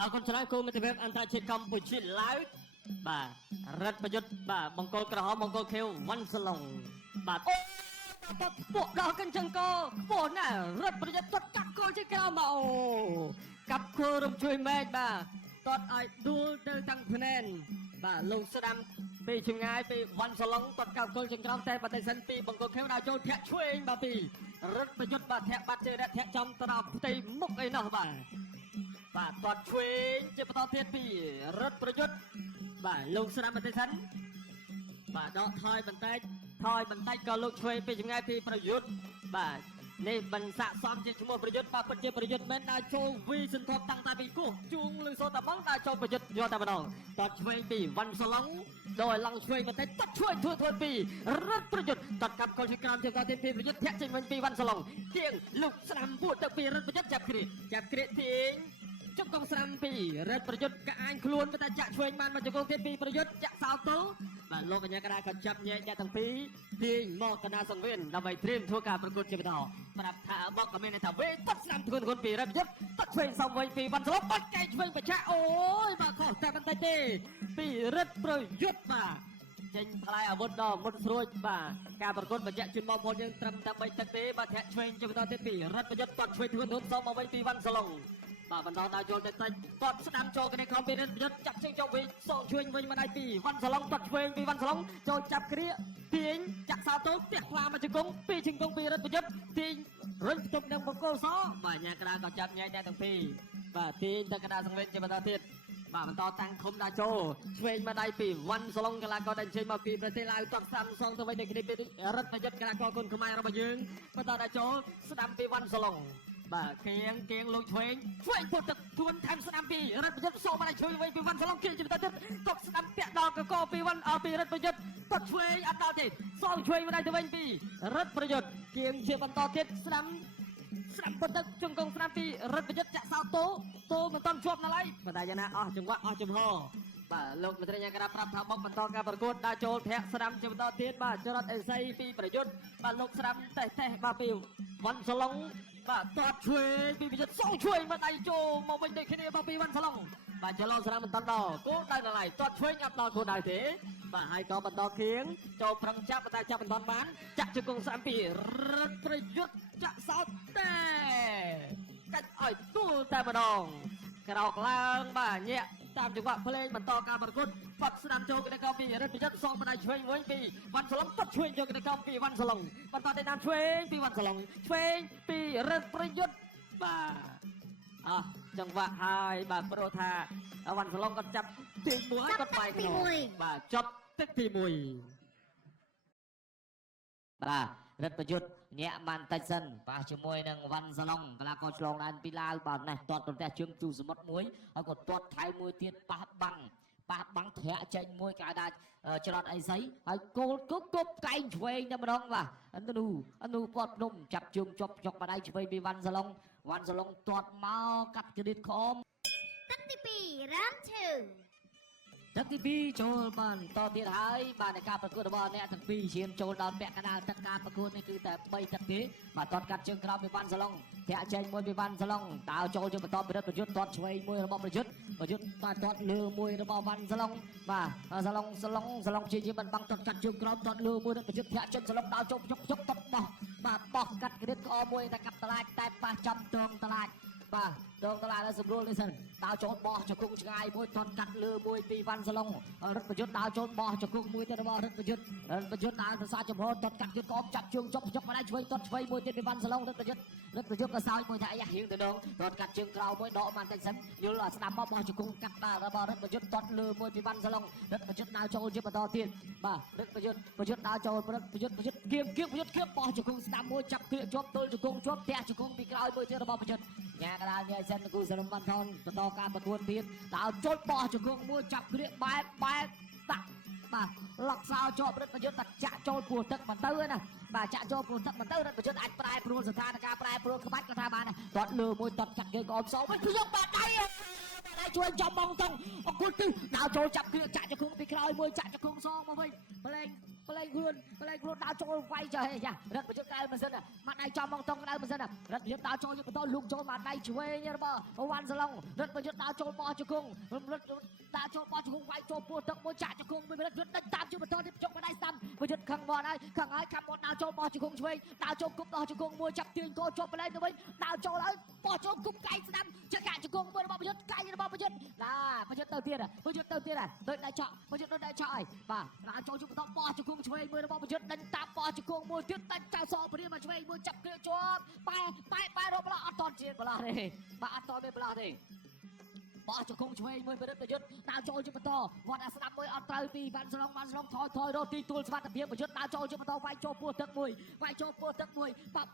អរគុណច្រើនគូមិត្តភាពអន្តរជាតិកម្ពុជាឡើយបាទរដ្ឋប្រយុទ្ធបាទបង្គោលក្រហមបង្គោលខៀវវ៉ាន់សាឡុងបាទអូតពួកដល់កញ្ចឹងកខ្ពស់ណាស់រដ្ឋប្រយុទ្ធគាត់កាប់គោលជាក្រោមមកអូកាប់គោលរំជួយមេឃបាទគាត់ឲ្យដួលទៅទាំងភ្នែនបាទលោកស្ដាំពីចម្ងាយពីវ៉ាន់សាឡុងគាត់កាប់គោលជាក្រោមតែបតិសិនពីបង្គោលខៀវដល់ចូលធាក់ឆ្វេងបាទពីរដ្ឋប្រយុទ្ធបាទធាក់បាត់ជើងធាក់ចំត្រង់ផ្ទៃមុខអីនោះបាទគាត់ឆ្វេងជាបន្តទៀតពីរដ្ឋប្រយុទ្ធបាទលោកស្ដាំបន្តិចសិនបាទដកថយបន្តិចក៏លោកឆ្វេងពីចម្ងាយពីប្រយុទ្ធបាទនេះមិនស័ក្តិសមជាឈ្មោះប្រយុទ្ធបាទពិតជាប្រយុទ្ធមែនដើរចូលវីសន្ធប់តាំងតែពីគោះជួងលឺសូតាបងដើរចូលប្រយុទ្ធយកតែម្ដងគាត់ឆ្វេងពីវ៉ាន់សាឡុងដោយឡងឆ្វេងបន្តិចគាត់ឆ្វេងធ្វើពីរដ្ឋប្រយុទ្ធគាត់កាប់កុលជាក្រោមជាបន្តទៀតពីប្រយុទ្ធធាក់ចេញវិញពីវ៉ាន់សាឡុងទៀងលោកស្ដាំពួតទៅពីរដ្ឋប្រយុទ្ធចាប់គ្រាទៀងជុំកងស្រាំពីរដ្ឋប្រយុទ្ធកអាញខ្លួនតែចាក់ឆ្វេងបានមកជង្គង់ទៀតពីប្រយុទ្ធចាក់សោទល់បាទលោកកញ្ញាកណ្ដាលក៏ចាប់ញែកអ្នកទាំងពីរទាញមកកណ្ដាលសង្វៀនដើម្បីត្រៀមធ្វើការប្រកួតជាបន្តប្រាប់ថាមកក៏មានថាវេតត់ស្ដាំធ្ងន់ពីរដ្ឋប្រយុទ្ធតត់ឆ្វេងសំវិញពីវ៉ាន់សាឡុងបាត់កែឆ្វេងបច្ចាអូយបាទខុសតែបន្តិចទេពីរដ្ឋប្រយុទ្ធបាទចេញថ្លៃអាវុធដល់មុតស្រួចបាទការប្រកួតបញ្ជាក់ជូនបងប្អូនយើងត្រឹមតែ3ទឹកទេបាទធាក់ឆ្វេងជាបន្តទៀតពីរដ្ឋប្រយុទ្ធតត់ឆ្វេងធ្ងន់សំមកវិញពីវ៉ាន់សាឡុងបាទបន្តដល់ចូលទៅតិចគាត់ស្ដាំចូលគ្នាខំពីរដ្ឋប្រយុទ្ធចាប់ជើងចូលវិញសងឆ្វេងវិញមកដៃពីវ៉ាន់សាឡុងគាត់ឆ្វេងពីវ៉ាន់សាឡុងចូលចាប់គ្រាទាញចាក់សោទល់ផ្ទះខ្លាមកជង្គង់ពីជង្គង់ពីរដ្ឋប្រយុទ្ធទាញរុញផ្ទុកនឹងបង្គោលសបាទញ៉ាក្រាក៏ចាប់ញែកដែរទាំងពីរបាទទាញទៅកណ្ដាលសង្វេនជាបន្តទៀតបាទបន្តតាំងឃុំដាក់ចូលឆ្វេងមកដៃពីវ៉ាន់សាឡុងកីឡាករដែលចេញមកពីប្រទេសឡាវតត់ស្ដាំសងទៅវិញនៅគ្នាពីរដ្ឋប្រយុទ្ធកីឡាករគុនខ្មែររបស់យើងបន្តដាក់ចូលស្ដាំពីវ៉ាន់សាឡុងបាទគៀងលោកឆ្វេងពុតទឹកទួនថែមស្ដាំពីរដ្ឋប្រយុទ្ធសូមមកជួយវិញពីវ៉ាន់សាឡុងគៀងជាបន្តទៀតតកស្ដាំពាក់ដល់កកពីវ៉ាន់ពីរដ្ឋប្រយុទ្ធតត់ឆ្វេងអត់ដល់ទេសងឆ្វេងមកដៃទៅវិញពីរដ្ឋប្រយុទ្ធគៀងជាបន្តទៀតស្ដាំពុតទឹកជង្គង់ស្ដាំពីរដ្ឋប្រយុទ្ធចាក់សោតូមិនតាន់ជាប់នៅឡើយបណ្ដាយ៉ាងណាអស់ចង្វាក់អស់ចំហបាទលោកមន្ត្រីញ៉ាក្រាប្រាប់ថាមកបន្តការប្រកួតដើរចូលធាក់ស្ដាំជាបន្តទៀតបាទចរត់អេសីពីប្រយុទ្ធបាទលោកស្ដាំតេះបាទពីវ៉ាន់សាឡុងបាទតតឆ្វេងពីប្រយុទ្ធសងឆ្វេងមកដៃចូលមកវិញដូចគ្នាបាទពីវ៉ាន់សាឡុងបាទចលងស្ដាំមិនតាន់ដល់គោលដៅនៅឡើយតតឆ្វេងអត់ដល់គោលដៅទេបាទហើយក៏បន្តគៀងចូលប្រឹងចាប់តែចាប់មិនតាន់បានចាក់ជង្គង់ស្ដាំពីរដ្ឋប្រយុទ្ធចាក់សោតតែកាច់ឲ្យទួលតែម្ដងក្រោកឡើងបាទញាក់តាមចង្វាក់ភ្លេងបន្តការប្រកួតបាត់ស្ដាំចូលទៅពីរដ្ឋប្រយុទ្ធសងបណ្ដាឆ្វេងវិញពីវ៉ាន់សាឡុងបាត់ឆ្វេងចូលទៅពីវ៉ាន់សាឡុងបន្តទៅតាមឆ្វេងពីវ៉ាន់សាឡុងឆ្វេងពីរដ្ឋប្រយុទ្ធបាទចង្វាក់ហើយបាទព្រោះថាវ៉ាន់សាឡុងគាត់ចាប់ទី1គាត់បែកក្នុងបាទចប់ទឹកទី1បាទរដ្ឋប្រយុទ្ធញាក់បានតិចសិនប៉ះជាមួយនឹងវ៉ាន់សាឡុងកីឡាករឆ្លងដែនពីឡាវបាទនេះទាត់ប្រទេសជើងទូសមុទ្រមួយហើយក៏ទាត់ថៃមួយទៀតប៉ះបាំងធ្រាក់ចេញមួយគេអាចច្រត់អីស្អីហើយគោលគប់កែងឆ្វេងតែម្ដងបាទអនុពតភ្នំចាប់ជើងជាប់ចុកបដៃឆ្វេងពីវ៉ាន់សាឡុងទាត់មកកាត់គ្រីតខំទឹកទី2 round 2ទឹកទី2ចូលបានតទៀតហើយបាទនៃការប្រកួតរបស់អ្នកទាំងពីរឈានចូលដល់ពាក់កណ្ដាលទឹកការប្រកួតនេះគឺតែ3ទឹកទេបាទទាត់កាត់ជើងក្រោមពីវ៉ាន់សាឡុងធាក់ចេញមួយពីវ៉ាន់សាឡុងតើចូលជាបន្តពីរដ្ឋប្រយុទ្ធទាត់ឆ្វេងមួយរបស់ប្រយុទ្ធបាទទាត់លើមួយរបស់វ៉ាន់សាឡុងបាទសាឡុងជាមិនបាំងទាត់កាត់ជើងក្រោមទាត់លើមួយរដ្ឋប្រយុទ្ធធាក់ចេញសាឡុងដើរចូលជុកទាត់បោះបាទបោះកាត់ក្រៀតក្អមមួយតែកាប់តឡាចតែប៉ះចំទងតឡាចបាទដងតឡាដល់សម្រួលនេះសិនដើរចូលបោះជង្គង់ឆ្ងាយមួយទាត់កាត់លើមួយពីវ៉ាន់សាឡុងរដ្ឋប្រយុទ្ធដើរចូលបោះជង្គង់មួយទៅរបស់រដ្ឋប្រយុទ្ធដើរទៅសាចំហទាត់កាត់ជើងក្អមចាប់ជើងចុកមកដៃឆ្វេងទាត់ឆ្វេងមួយទៀតពីវ៉ាន់សាឡុងរដ្ឋប្រយុទ្ធក៏សោយមួយថាអីហៀងទៅដងទាត់កាត់ជើងក្រោមមួយដកបានតិចសិនយល់ស្ដាប់មកបោះជង្គង់កាត់ដល់របស់រដ្ឋប្រយុទ្ធទាត់លើមួយពីវ៉ាន់សាឡុងរដ្ឋប្រយុទ្ធដើរចូលជាបន្តទៀតបាទរដ្ឋប្រយុទ្ធដើរចូលរដ្ឋប្រយុទ្ធគៀបបោះជង្គង់ស្ដាប់មួយចាប់គ្រាជាប់ទល់ជង្គង់ជាប់ផ្ទះជង្គង់ពីក្រោយមួយទៀតរបស់ប្រយុទ្ធញ៉ាកដាលញ៉ៃសិនគូសរំបានថនបន្តការប្រកួតទៀតដើរចូលបោះជង្គង់មួយចាប់គ្រាបែបដាក់បាទលកសោជាប់រដ្ឋប្រយុទ្ធតែចាក់ចូលពោះទឹកមិនទៅណាបាទចាក់ចូលពោះទឹកមិនទៅរដ្ឋប្រយុទ្ធអាចប្រែប្រួលស្ថានភាពប្រែប្រួលក្បាច់ក៏ថាបានដែរទាត់លើមួយទាត់កាត់គេក៏អមសោវិញគឺយកបាត់ដៃជួយចំបងតង់អគុណទិសដើរចូលចាប់គ្រាចាក់ជង្គង់ពីក្រោយមួយចាក់ជង្គង់សងមកវិញប្លែងខ្លួនដើរចូលវាយចារដ្ឋប្រយុទ្ធកែមិនសិនមកដៃចំបងតង់ដៅ មិនសិនរត់ប្រយុទ្ធដើរចូលយកបន្តលូកចូលមកដៃឆ្វេងរបស់វ៉ាន់សាឡុងរត់ប្រយុទ្ធដើរចូលបោះជង្គង់រត់ដើរចូលបោះជង្គង់វាយចូលពោះទឹកមួយចាក់ជង្គង់មួយរត់ដេញតាមជាបន្តទៀតជុកមកដៃស្ដាំប្រយុទ្ធខឹងមកហើយខឹងមកដើរចូលបោះជង្គង់ឆ្វេងដើរចូលគប់ដោះជង្គង់មួយចាប់ទាញកោជាប់បលែងទៅវិញដើរចូលហើយបោះចូលគប់កៃស្ដាំចាក់ជង្គង់មួយរបស់ប្រយុទ្ធកៃរបស់ប្រយុទ្ធណាប្រយុទ្ធទៅទៀតដូចដៃឆក់ប្រយុទ្ធដូចដៃឆក់ហើយបាទដើរចូលជាបន្តបោះជង្គង់ឆ្វេងមួយរបស់ប្រយុទ្ធដេញតាមបោះជង្គង់មួយទៀតដាច់ចៅសព្រាមមកឆ្វេងមួយចាប់គ្រាជាប់បែររកប្លោះអត់តន់ជាប្លោះទេបាទអត់តន់ទេប្លោះទេបោះជង្គង់ឆ្វេងមួយប្រយុទ្ធដើរចូលជាបន្តវត្តអាស្ដាប់មួយអត់ត្រូវពីវ៉ាន់ស្រុងថយរត់ទីទួលសុវត្ថិភាពប្រយុទ្ធដើរចូលជាបន្តវាយចូលពោះទឹកមួយបាទ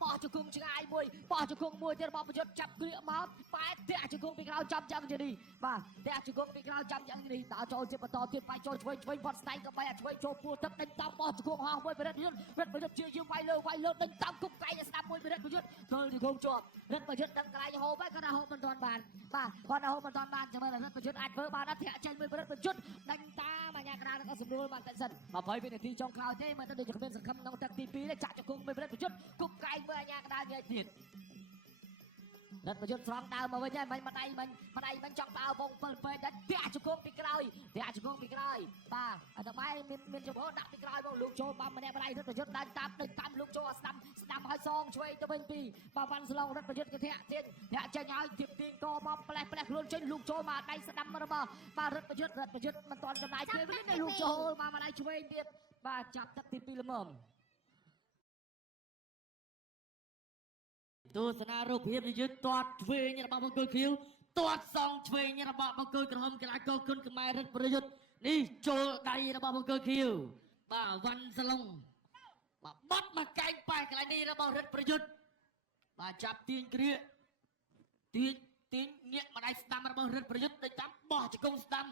បោះជង្គង់ឆ្ងាយមួយបោះជង្គង់មួយទៀតរបស់ប្រយុទ្ធចាប់គ្រាមកបែរធាក់ជង្គង់ពីក្រោយចាំយ៉ាងនេះបាទធាក់ជង្គង់ពីក្រោយចាំយ៉ាងនេះដើរចូលជាបន្តទៀតវាយចូលឆ្វេងវត្តស្ដៃក៏បែរឆ្វេងចូលពោះទឹកដេញតាមបោះជង្គង់ហោះមួយប្រយុទ្ធជាយាមវាយលើដេញតាមគប់កៃស្ដាប់មួយប្រយុទ្ធចូលជង្គង់ជាប់រត់ប្រយុទ្ធដឹងកន្លែងហូបហើយគាត់ថាហូបមិនទាន់បានបាទគាត់ថាហូបមិនទាន់បានចាំមើលរត់ប្រយុទ្ធអាចធ្វើបានធាក់ចេញមួយប្រយុទ្ធដេញតាមអាញាកណ្ដាលក៏សម្រួលបានតែសិន20វិនាទីចុងក្រោយទេមើលទៅដូចជាគ្មានសង្ឃឹមក្នុងទឹកទី2ទេចាក់ជង្គង់មួយប្រយុទ្ធគប់កៃមើលអាញាកណ្ដាលងាយទៀតរត់ប្រយុទ្ធស្រង់ដើមមកវិញហើយម្ដាយមិនចង់ដើរវង7ពេកដាក់ធាក់ជង្គង់ពីក្រោយបាទអត់តែមានចំហដាក់ពីក្រោយបងលោកចូលបំម្នាក់ម្ដាយរត់ប្រយុទ្ធដើរតាមលោកចូលស្ដាំឲ្យសងឆ្វេងទៅវិញពីបាទវ៉ាន់ស្លុងរត់ប្រយុទ្ធគេធាក់ចេញឲ្យទៀបទាញកមកផ្លេសខ្លួនចេញលោកចូលមកដៃស្ដាំរបស់បាទរត់ប្រយុទ្ធមិនទាន់ចំណាយពេលវិញលោកចូលមកម្ដាយឆ្វេងទៀតបាទចាប់ទឹកទី2ល្មមទស្សនារូបភាពយឺតទាត់ឆ្វេងរបស់បង្គោលខៀវទាត់សងឆ្វេងរបស់បង្គោលក្រហមកីឡាករគុណខ្មែររត់ប្រយុទ្ធនេះចូលដៃរបស់បង្គោលខៀវបាទវ៉ាន់សាឡុងបាទបាត់មកកែងប៉ែកន្លែងនេះរបស់រត់ប្រយុទ្ធបាទចាប់ទាញគ្រាទាញញាក់ម្ដាយស្ដាំរបស់រត់ប្រយុទ្ធដូចតាមបោះជង្គង់ស្ដាំ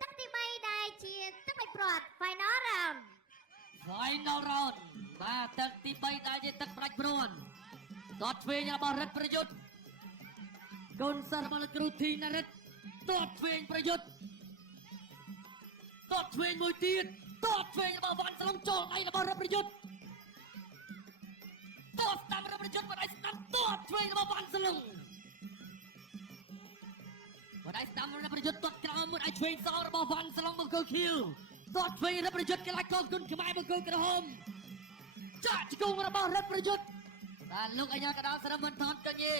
ទឹកទី3ដែលជាទឹកមិនព្រាត់ Final Round បាទទឹកទី3ដែលជាទឹកផ្ដាច់ព្រួនទាត់ឆ្វេងរបស់រត់ប្រយុទ្ធកូនសិស្សរបស់លោកគ្រូធីណារិតទាត់ឆ្វេងប្រយុទ្ធទាត់ឆ្វេងមួយទៀតទាត់ឆ្វេងរបស់វ៉ាន់សាឡុងចូលដៃរបស់រត់ប្រយុទ្ធទាត់ស្ដាំរត់ប្រយុទ្ធមកដៃស្ដាំទាត់ឆ្វេងរបស់វ៉ាន់សាឡុងមកដៃស្ដាំរត់ប្រយុទ្ធទាត់ក្រោមមកដៃឆ្វេងសងរបស់វ៉ាន់សាឡុងបង្គោលខៀវទាត់ឆ្វេងរត់ប្រយុទ្ធកីឡាករគុណខ្មែរបង្គោលក្រហមចាក់ជង្គង់របស់រត់ប្រយុទ្ធបាទលោកអាញាកដាលស្រឹមមិនថនកញេ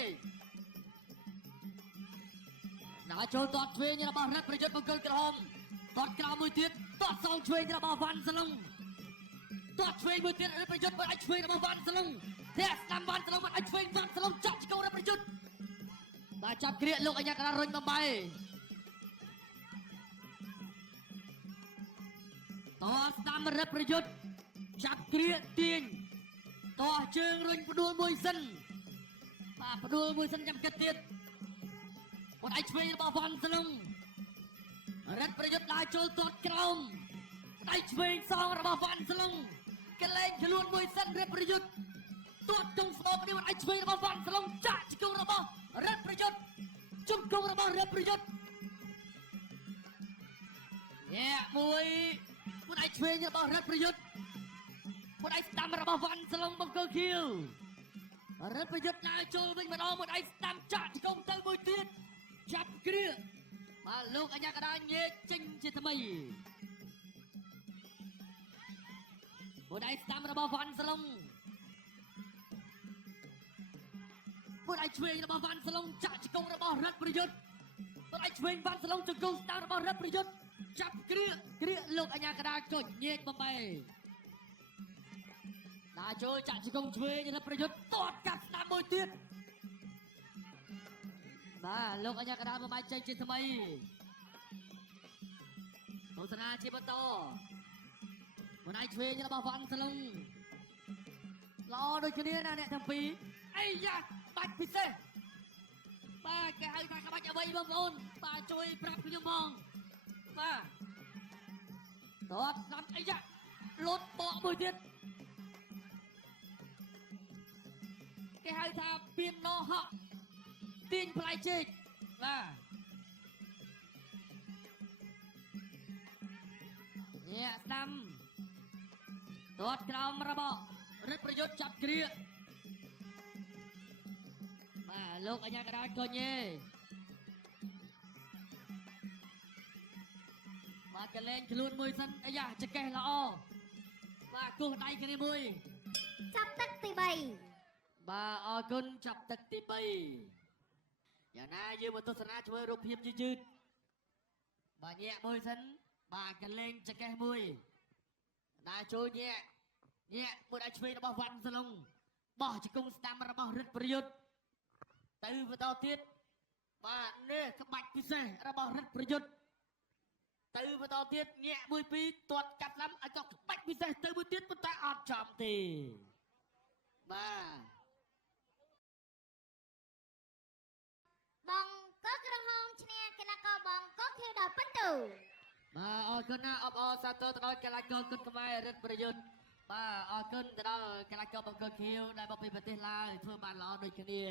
ដល់ចូលទាត់ឆ្វេងរបស់រត់ប្រយុទ្ធបង្គោលក្រហមទាត់ក្រោមមួយទៀតទាត់សងឆ្វេងរបស់វ៉ាន់សាឡុងទាត់ឆ្វេងមួយទៀតរត់ប្រយុទ្ធមកអាចឆ្វេងរបស់វ៉ាន់សាឡុងធាក់ស្ដាំវ៉ាន់សាឡុងមកអាចឆ្វេងវ៉ាន់សាឡុងចាក់ជង្គង់រត់ប្រយុទ្ធបាទចាប់គ្រាលោកអាញាកដាលរុញបំបីតស្ដាំរត់ប្រយុទ្ធចាប់គ្រាទាញតោះជើងរុញផ្ដួលមួយសិនបាទផ្ដួលមួយសិនចាំគិតទៀតបងឯងឆ្វេងរបស់វ៉ាន់សាឡុងរត់ប្រយុទ្ធដើរចូលទាត់ក្រោមដៃឆ្វេងសងរបស់វ៉ាន់សាឡុងកលែងខ្លួនមួយសិនរត់ប្រយុទ្ធទាត់ចុងស្បនេះបងឯងឆ្វេងរបស់វ៉ាន់សាឡុងចាក់ជង្គង់របស់រត់ប្រយុទ្ធជង្គង់របស់រត់ប្រយុទ្ធមួយបងឯងឆ្វេងរបស់រត់ប្រយុទ្ធមួយដៃស្ដាំរបស់វ៉ាន់សាឡុងបង្គោលខៀវរត់ប្រយុទ្ធដើរចូលវិញម្ដងមួយដៃស្ដាំចាក់ជង្គង់ទៅមួយទៀតចាប់គ្រាបាទលោកអាញាកដាលញែកចេញជាថ្មីមួយដៃស្ដាំរបស់វ៉ាន់សាឡុងមួយដៃឆ្វេងរបស់វ៉ាន់សាឡុងចាក់ជង្គង់របស់រត់ប្រយុទ្ធមួយដៃឆ្វេងវ៉ាន់សាឡុងជង្គង់ស្ដាំរបស់រត់ប្រយុទ្ធចាប់គ្រាលោកអាញាកដាលចុចញែកបំបីដើរចូលចាក់ជង្គង់ឆ្វេងរត់ប្រយុទ្ធទាត់កាប់ស្ដាំមួយទៀតបាទលោកអាញាកដាលបំបីចេញជាថ្មីទស្សនាជាបន្តមួយដៃឆ្វេងរបស់វ៉ាន់សាឡុងល្អដូចគ្នាណាអ្នកទាំងពីរអីយ៉ាបាច់ពិសេសបាទគេហៅថាក្បាច់អ្វីបងប្អូនបាទជួយប្រាប់ខ្ញុំផងបាទទាត់ស្ដាំអីយ៉ាលូតបកមួយទៀតគេហៅថាពៀនណហក់ទាញផ្លែចេកបាទស្ដាំទាត់ក្រោមរបស់រឹតប្រយុទ្ធចាប់គ្រា បាទលោកអញ្ញាកណ្ដាលកុញទេបាទកលែងខ្លួនមួយសិនអាយ៉ាចកេះល្អបាទគោះដៃគ្នាមួយ ចាប់ទឹកទី បាទអរគុណចាប់ទឹកទី3យ៉ាងណាយើងមកទស្សនាជាមួយរូបភាពយឺតបាទញាក់មួយសិនបាទកលែងចកេះមួយណាចូលញាក់មួយដៃឆ្វេងរបស់វ៉ាន់សឡុងបោះជង្គង់ស្ដាំរបស់រិទ្ធប្រយុទ្ធទៅបន្តទៀតបាទនេះក្បាច់ពិសេសរបស់រិទ្ធប្រយុទ្ធទៅបន្តទៀតញាក់មួយពីរទាត់កាត់ឡាំឲ្យក៏ក្បាច់ពិសេសទៅមួយទៀតប៉ុន្តែអត់ចំទេបាទ 3បងកុលក្រហមឈ្នះកីឡាករបងកុលខៀវដល់ពិន្ទុ បាទអរគុណណាអបអរសាទរទៅដល់កីឡាករគុណខ្មែររិទ្ធប្រយុទ្ធបាទអរគុណទៅដល់កីឡាករបង្គោលខៀវដែលមកពីប្រទេសឡាវធ្វើបានល្អដូចគ្នា